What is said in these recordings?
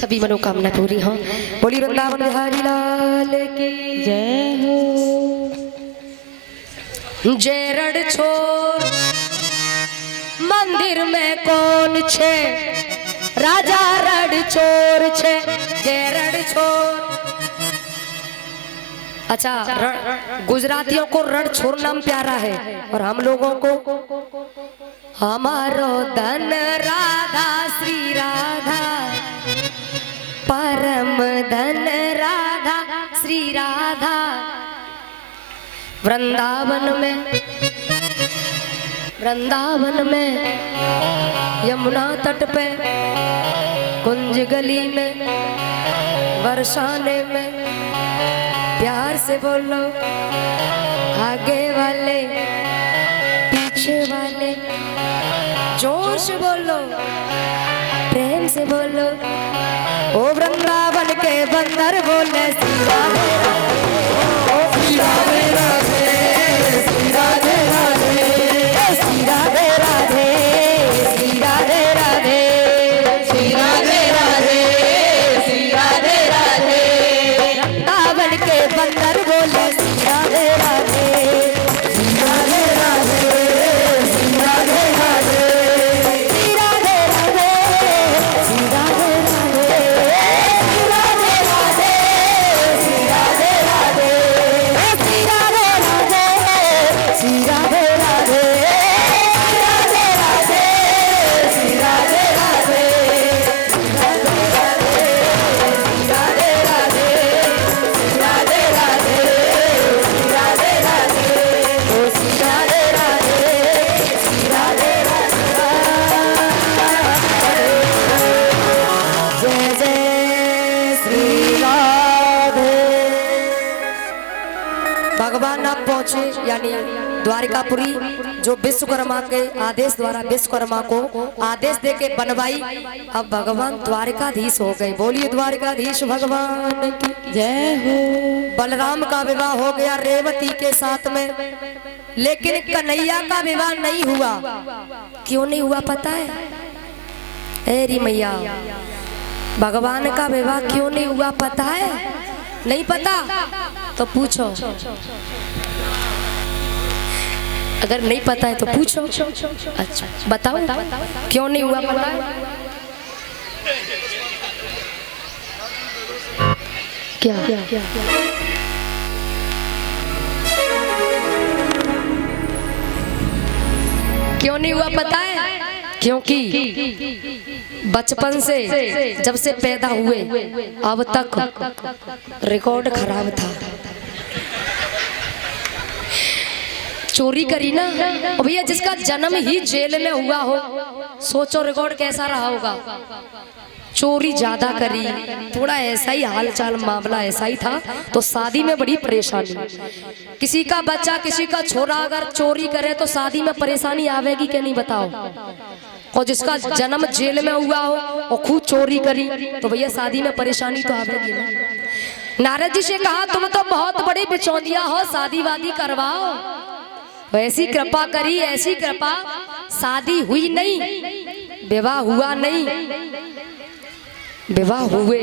सभी मनोकामना पूरी हो। बोली वृंदावन बिहारी लाल की जय हो। जय रण छोर मंदिर में कौन छे, राजा रण चोर छे। जय रण छोर। अच्छा, गुजरातियों को रण छोर नाम प्यारा है और हम लोगों को हमारो धन राधा श्री राधा, परम धन राधा श्री राधा। वृंदावन में यमुना तट पे कुंज गली में बरसाने में प्यार से बोलो आगे वाले पीछे वाले, जोर से बोलो प्रेम से बोलो। ओ वृंदावन के बंदर बोले श्री राधे राधे, श्री राधे राधे, श्री राधे राधे, श्री राधे राधे, श्री राधे राधे, श्री राधे राधे। वृंदावन के बंदर बोले श्री राधे राधे, श्री राधे राधे, श्री राधे राधे, श्री राधे राधे, श्री राधे राधे, श्री राधे राधे, श्री राधे राधे, श्री राधे राधे, श्री राधे राधे, श्री राधे राधे, भगवान आप पहुंचे यानी द्वारिकापुरी, जो विश्वकर्मा के आदेश द्वारा विश्वकर्मा को आदेश देके बनवाई। अब भगवान द्वारिकाधीश हो गए। बोलिए द्वारिकाधीश भगवान की जय हो। बलराम का विवाह हो गया रेवती के साथ में, लेकिन कन्हैया का विवाह नहीं हुआ। क्यों नहीं हुआ पता है? एरी मैया, भगवान का विवाह क्यों नहीं हुआ पता है? नहीं पता तो पूछो, अगर नहीं पता है तो पूछो। अच्छा बताओ क्यों नहीं हुआ पता है? क्या क्यों नहीं हुआ पता है? क्योंकि बचपन से जब से पैदा हुए अब तक रिकॉर्ड खराब था। चोरी करी ना भैया, जिसका जन्म ही जेल में हुआ हो, सोचो रिकॉर्ड कैसा रहा होगा। चोरी ज्यादा करी, थोड़ा ऐसा ही हाल चाल मामला ऐसा ही था, तो शादी में बड़ी परेशानी। किसी का बच्चा किसी का छोरा अगर चोरी करे तो शादी में परेशानी आवेगी कि नहीं बताओ। और जिसका जन्म जेल में हुआ हो और खूब चोरी करी तो भैया शादी में परेशानी तो आवेगी ना। नारद जी से कहा तुम तो बहुत बड़ी बिचौलिया हो, शादी वादी करवाओ। ऐसी कृपा करी, ऐसी कृपा, शादी हुई नहीं, विवाह हुआ नहीं। विवाह हुए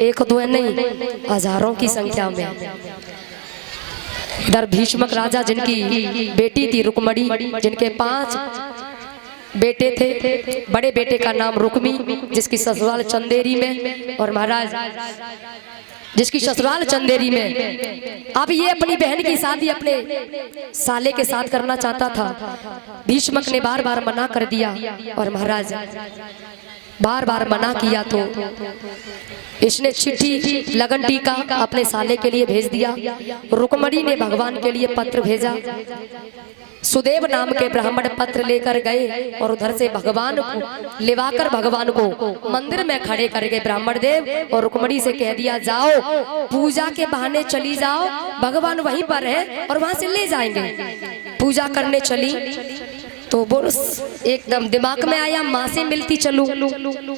एक दो नहीं, हजारों की संख्या में। इधर भीष्मक राजा जिनकी बेटी थी रुक्मणी, जिनके 5 बेटे थे। बड़े बेटे का नाम रुक्मी, जिसकी ससुराल चंदेरी में, और महाराज जिसकी ससुराल चंदेरी में। अब ये अपनी बहन की शादी अपने साले के साथ करना चाहता था। भीष्मक ने बार बार मना कर दिया और महाराज बार बार मना किया तो इसने चिट्ठी लगन टीका अपने साले के लिए भेज दिया। रुक्मणी ने भगवान के लिए पत्र भेजा। सुदेव नाम के ब्राह्मण पत्र लेकर गए और उधर से भगवान को लिवाकर भगवान को मंदिर में खड़े करके ब्राह्मण देव और रुक्मणी से कह दिया जाओ पूजा के बहाने चली जाओ, भगवान वहीं पर है और वहां से ले जाएंगे। पूजा करने चली तो बोल एकदम दिमाग में आया माँ से मिलती चलूं।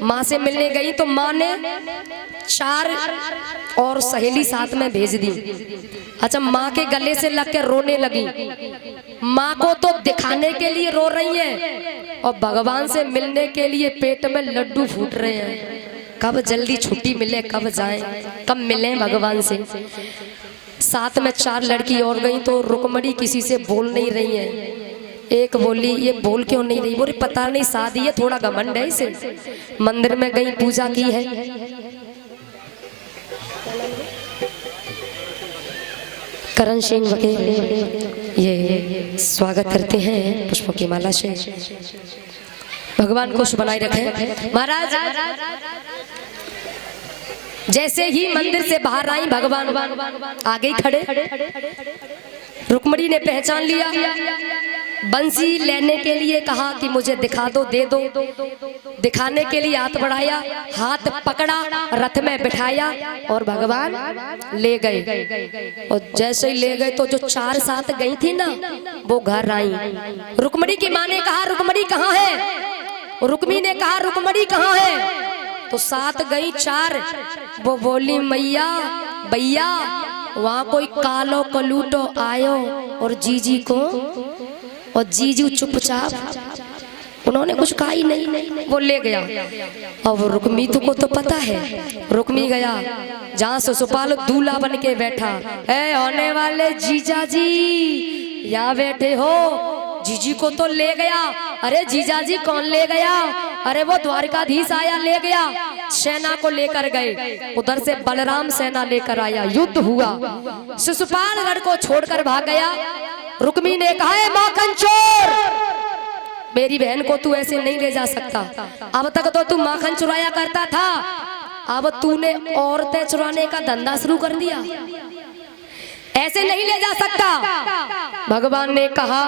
माँ से मिलने गई तो माँ ने 4 और सहेली साथ में भेज दी। अच्छा, माँ के गले से लग के रोने लगी। माँ को तो दिखाने के लिए रो रही है और भगवान से मिलने के लिए पेट में लड्डू फूट रहे हैं। कब जल्दी छुट्टी मिले, कब जाएं, कब मिलें भगवान से। साथ में 4 लड़की और गई तो रुक्मणी किसी से बोल नहीं रही है। एक बोली ये बोल क्यों नहीं रही, बोली पता नहीं शादी है, थोड़ा घमंड है इसे। मंदिर में गई, पूजा की है। करण सिंह वकील ये स्वागत करते हैं पुष्पों की माला से। भगवान खुश बनाए रखे। महाराज जैसे ही मंदिर से बाहर आई, भगवान आगे खड़े। रुक्मणी ने पहचान लिया, बंसी लेने के लिए कहा कि मुझे दिखा दो, दे दो। दिखाने के लिए हाथ बढ़ाया, हाथ पकड़ा, रथ में बिठाया और भगवान ले गए। और जैसे ही ले गए तो जो 4 साथ गई थी ना, वो घर आई। रुक्मणी की माँ ने कहा रुक्मणी कहाँ है? रुक्मी ने कहा रुक्मणी कहाँ है? तो साथ गई 4। वो बोली मैया भैया वहाँ कोई कालो कलूटो आयो और जीजी को, और जीजू चुपचाप, उन्होंने कुछ कहा ही नहीं, वो ले गया। अब रुक्मी को तो पता है, रुक्मी गया जहाँ ससुपाल दूल्हा बन के बैठा है। होने वाले जीजा जी यहाँ बैठे हो, जीजी को तो ले गया। अरे जीजा जी कौन ले गया? अरे वो द्वारकाधीश आया, ले गया। सेना को लेकर गए, उधर से बलराम सेना लेकर आया, युद्ध हुआ। शिशुपाल रण को छोड़कर भाग गया। रुक्मी ने कहा है माखन चोर, मेरी बहन को तू ऐसे नहीं ले जा सकता। अब तक तो तू माखन चुराया करता था, अब तूने औरतें चुराने का धंधा शुरू कर दिया, ऐसे नहीं ले जा सकता। भगवान ने कहा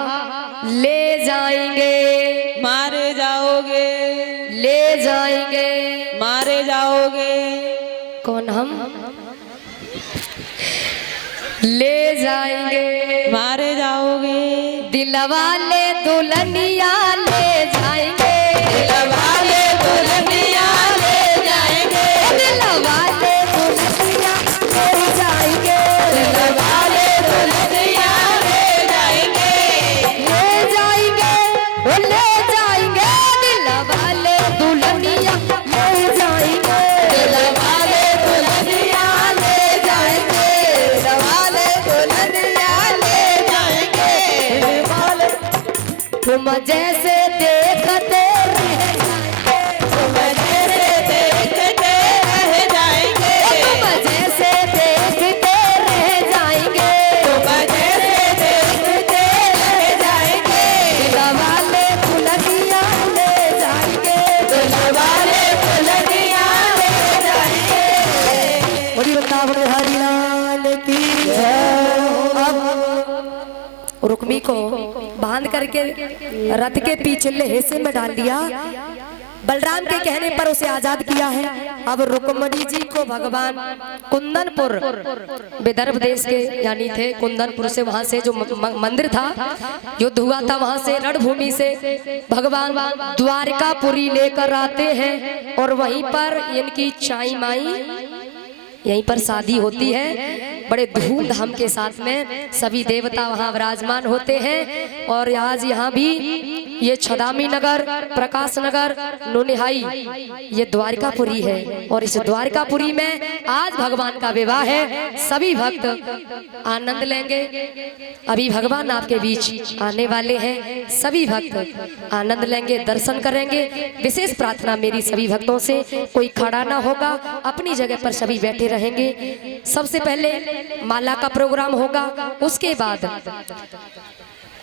ले जाएंगे, मारे जाओगे, ले जाएंगे, मारे जाओगे। कौन? हम ले जाएंगे, मारे जाओगे। दिलवाले दुल्हनिया ले जाएंगे, दिलवाले दुल्हनिया ले जाएंगे, दिलवाले दुल्हनिया ले जाएंगे, दिलवाले दुल्हनिया ले जाएंगे, ले जाएंगे, वो ले जाएंगे। दिलवाले दुल्हनिया ले जाएंगे, दिलवाले दुल्हनिया ले जाएंगे, दिलवाले दुल्हनिया ले जाएंगे। दिलवाले तुम जैसे देखते रह जाएंगे, तुम जैसे देखते रह जाएंगे, तुम जैसे देखते रह जाएंगे, तुम जैसे देखते रह जाएंगे, दिलवाले दुल्हनिया ले जाएंगे, दिलवाले दुल्हनिया ले जाएंगे। बोली वृंदावन हरि लाल की जय। रुक्मी को बांध करके रथ के पिछले हिस्से में डाल दिया। बलराम के कहने पर उसे आजाद किया है। अब रुक्मणी जी को भगवान कुंदनपुर, विदर्भ देश के यानी थे कुंदनपुर से, वहां से जो मंदिर था, युद्ध हुआ था, वहां से रणभूमि से भगवान द्वारकापुरी लेकर आते हैं। और वहीं पर इनकी चाई माई, यहीं पर शादी होती है। बड़े धूमधाम के साथ में सभी देवता वहां विराजमान होते हैं। और आज यहाँ भी ये छदामी नगर, प्रकाश नगर, नोनिहाई, ये द्वारकापुरी है। और इस द्वारकापुरी में आज भगवान का विवाह है। सभी भक्त आनंद लेंगे। अभी भगवान आपके बीच आने वाले हैं। सभी भक्त आनंद लेंगे, दर्शन करेंगे। विशेष प्रार्थना मेरी सभी भक्तों से, कोई खड़ा ना होगा, अपनी जगह पर सभी बैठे रहेंगे। सबसे पहले माला का प्रोग्राम होगा, उसके बाद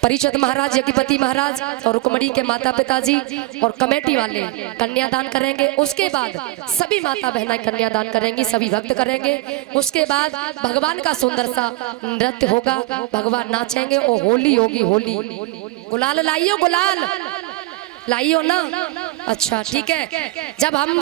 परिषद महाराज, यज्ञपति महाराज और रुक्मणी के माता पिताजी और कमेटी वाले कन्यादान करेंगे। उसके बाद सभी माता बहनें कन्यादान करेंगी, सभी भक्त करेंगे। उसके बाद भगवान का सुंदर सा नृत्य होगा, भगवान नाचेंगे और होली होगी। होली गुलाल लाइयो, गुलाल लाइयो ना। अच्छा ठीक है। जब हम